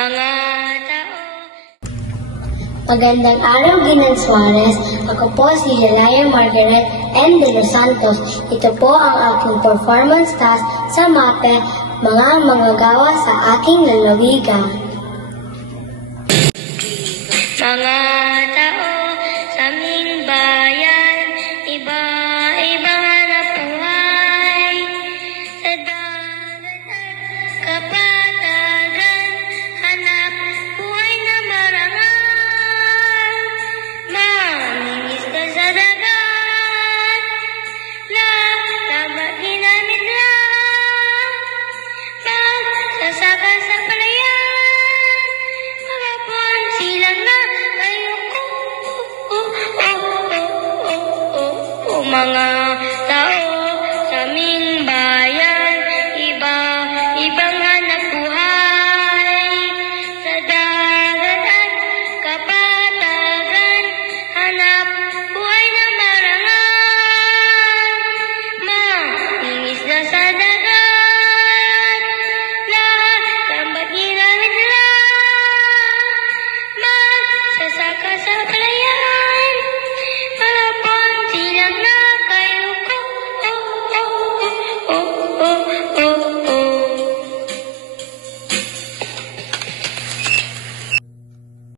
Mga tao. Magandang araw, Ginan Suarez. Ako po si Jelaya Margaret M. De Los Santos. Ito po ang aking performance task sa MAPE, mga manggagawa sa aking lalawigan. Mga tao sa aming bayan, iba-iba na buhay. Sa dagat at kapatagan, hanap buhay na marangal. Mangingisda sa dagat, dapat ginamit lang. Magsasaka sa palayan, magapon silang na kayo. Mga